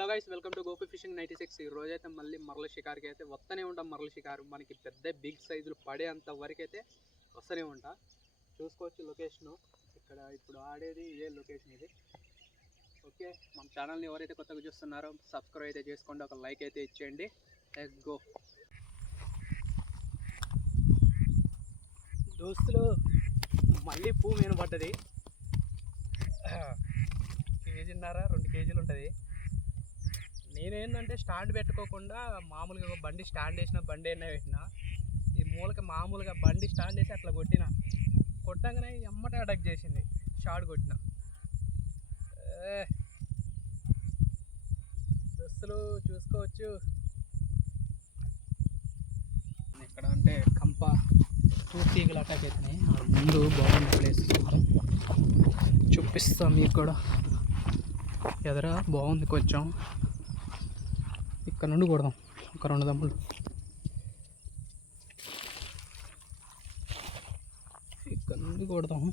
Hello guys, welcome to Gopi ఫిషింగ్ 96. ఈ రోజైతే మళ్ళీ మరల షికార్కి అయితే వస్తూనే ఉంటాం. మరల షికారు మనకి పెద్ద బిగ్ సైజులు పడేంత వరకు అయితే వస్తూనే ఉంటా. చూసుకోవచ్చు లొకేషను. ఇక్కడ ఇప్పుడు ఆడేది ఇదే లొకేషన్ ఇది. ఓకే, మన ఛానల్ని ఎవరైతే కొత్తగా చూస్తున్నారో సబ్స్క్రైబ్ అయితే చేసుకోండి, ఒక లైక్ అయితే ఇచ్చేయండి. లెట్స్ గో దోస్తులు. మళ్ళీ పువ్వు మీద పడ్డది. కేజీన్నర 2 కేజీలు ఉంటుంది. నేనేంటంటే స్టాండ్ పెట్టుకోకుండా మామూలుగా బండి స్టాండ్ వేసిన బండి అయినా పెట్టిన ఈ మూలకి మామూలుగా బండి స్టాండ్ వేసి అట్లా కొట్టగానే ఎమ్మటే అటాక్ చేసింది. షార్ట్ కొట్టిన దోస్తులు చూసుకోవచ్చు. ఎక్కడ అంటే కంప తీగలు అటాక్ అవుతున్నాయి. ముందు బాగుంది ప్లేస్, చూపిస్తాం మీకు కూడా. ఎదరా బాగుంది కొంచెం, ఇక్కడ నుండి కొడదాం. ఒక 2 దమ్ములు ఇక్కడ నుండి కొడదాం.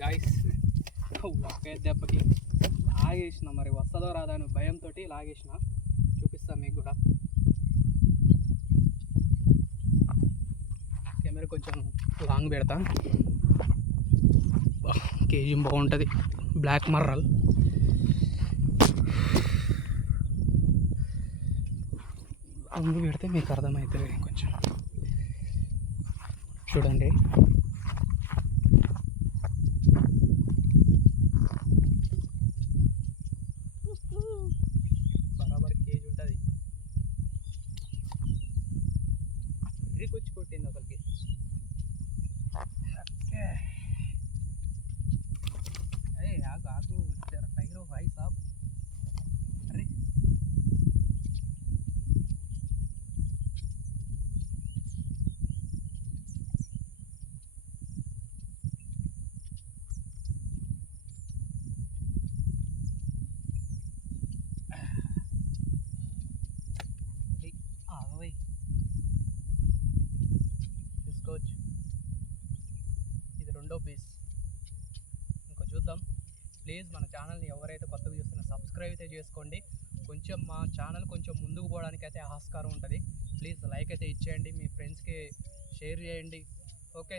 గాయస్, ఒకే దెబ్బకి లాగేసిన. మరి వస్తుందో రాదా అని భయంతో లాగేసిన. చూపిస్తాను మీకు కూడా. కెమెరా కొంచెం లాంగ్ పెడతా. కేజీ బాగుంటుంది. బ్లాక్ మర్రల్ లాంగ్ పెడితే మీకు అర్థమవుతుంది. కొంచెం చూడండి. బరాబర్ కేజీ ఉంటుంది. కొచ్చి కొట్టింది అసలుకి. అరే ఆగు ఆగు, టైగర్ భాయ్ సాబ్. అరే చూసుకోవచ్చు, ఇది 2వ పీస్. ఇంకో చూద్దాం. ప్లీజ్ మన ఛానల్ని ఎవరైతే కొత్తగా చూస్తున్నా సబ్స్క్రైబ్ అయితే చేసుకోండి. కొంచెం మా ఛానల్ కొంచెం ముందుకు పోవడానికి అయితే ఆస్కారం ఉంటుంది. ప్లీజ్ లైక్ అయితే ఇచ్చేయండి, మీ ఫ్రెండ్స్కి షేర్ చేయండి. Okay,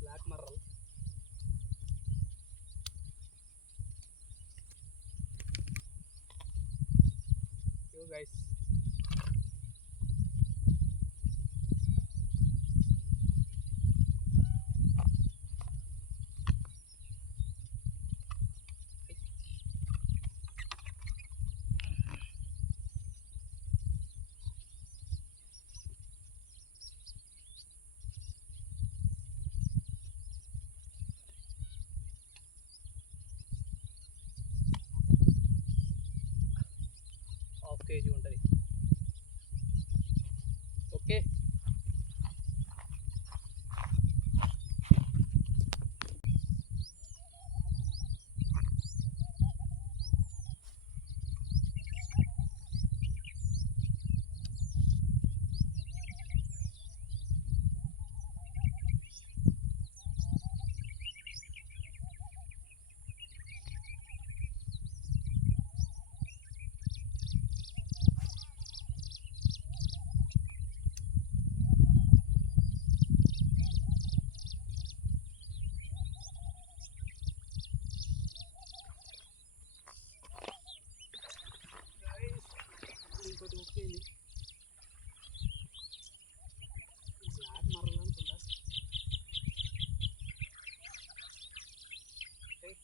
black murrel. Guys, KG ఉంటుంది. ఓకే, ఇంకోటి ఒకేది బ్లాక్ మరల్ అనుకుంటా.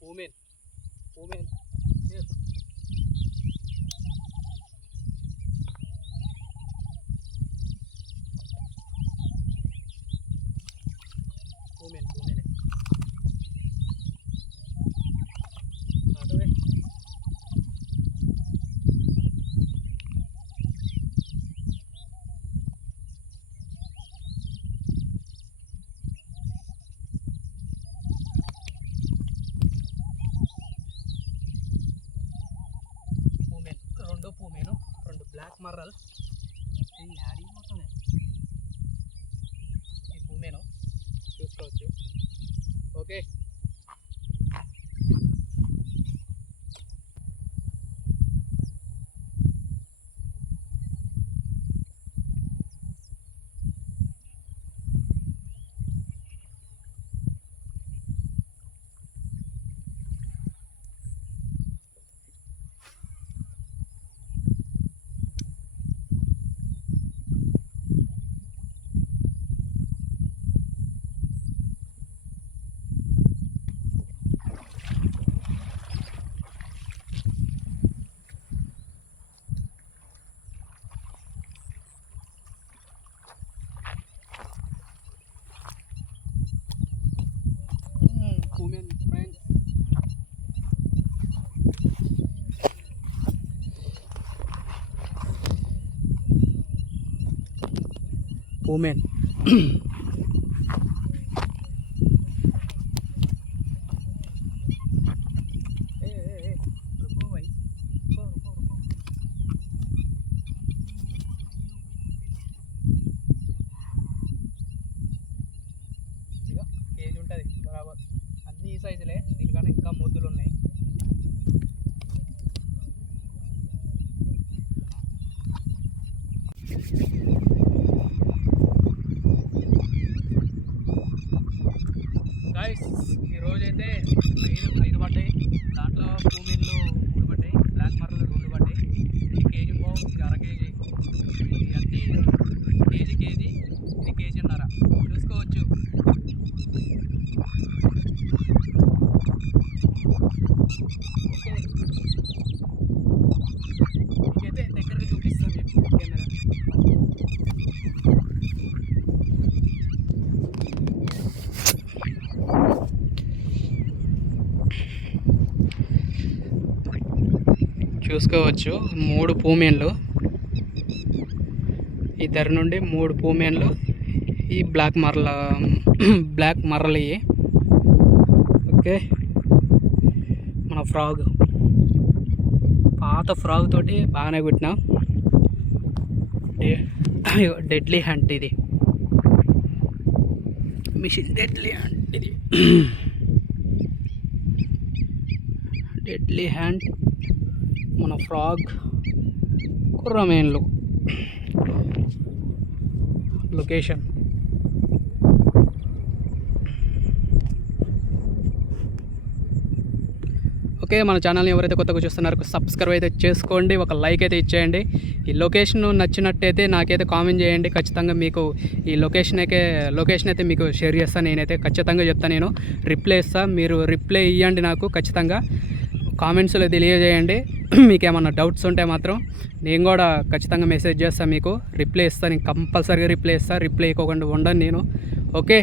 పూమెన్ పూమెన్ పూమెన్ పూమెన్ అటవే. రెండు పూమెను, రెండు బ్లాక్ మర్రల్. ఇది యాడీ పోతుంది ఈ పూమెను చూసుకోవచ్చు. ఓకే, పూమెన్ ఫ్రెండ్స్. పూమెన్ కేజీ ఉంటుంది బరాబర్. అన్ని ఈ సైజులే, దీనికన్నా ఇంకా మొద్దులు ఉన్నాయి. గైస్ ఈరోజైతే 5 పడ్డాయి. దాంట్లో పూమెన్లు 3 పడ్డాయి, బ్లాక్ మర్రలు 2 పడ్డాయి. ఇది కేజీ పావు, ఇది అర కేజీ, అన్నీ కేజీ. ఇది కేజీన్నర. చూసుకోవచ్చు. ఓకే, మీకైతే దగ్గరగా చూపిస్తాను కెమెరా. చూసుకోవచ్చు 3 పూమెన్లు, ఇద్దరి నుండి 3 పూమెన్లు. ఈ బ్లాక్ మర్రలు ఇవి. ఓకే, మన ఫ్రాగ్ పాత ఫ్రాగ్ తోటి బాగానే కుట్టినా. డెడ్లీ హంట్ ఇది, మిషన్ డెడ్లీ హంట్ ఇది. డెడ్లీ హ్యాండ్, మన ఫ్రాగ్, కుర్రమేన్లు. Location okay. మన ఛానల్ని ఎవరైతే కొత్తగా చూస్తున్నారో సబ్స్క్రైబ్ అయితే చేసుకోండి, ఒక లైక్ అయితే ఇచ్చేయండి. ఈ లొకేషన్ నచ్చినట్టయితే నాకైతే కామెంట్ చేయండి. ఖచ్చితంగా మీకు ఈ లొకేషన్ అయితే మీకు షేర్ చేస్తాను. నేనైతే ఖచ్చితంగా చెప్తాను, నేను రిప్లై ఇస్తాను. మీరు రిప్లై ఇవ్వండి నాకు ఖచ్చితంగా. కామెంట్స్లో తెలియజేయండి. మీకు ఏమన్నా డౌట్స్ ఉంటే మాత్రం నేను కూడా ఖచ్చితంగా మెసేజ్ చేస్తాను, మీకు రిప్లై ఇస్తాను. కంపల్సరీగా రిప్లై ఇస్తాను. రిప్లై ఇవ్వకుండా ఉండను నేను. ఓకే.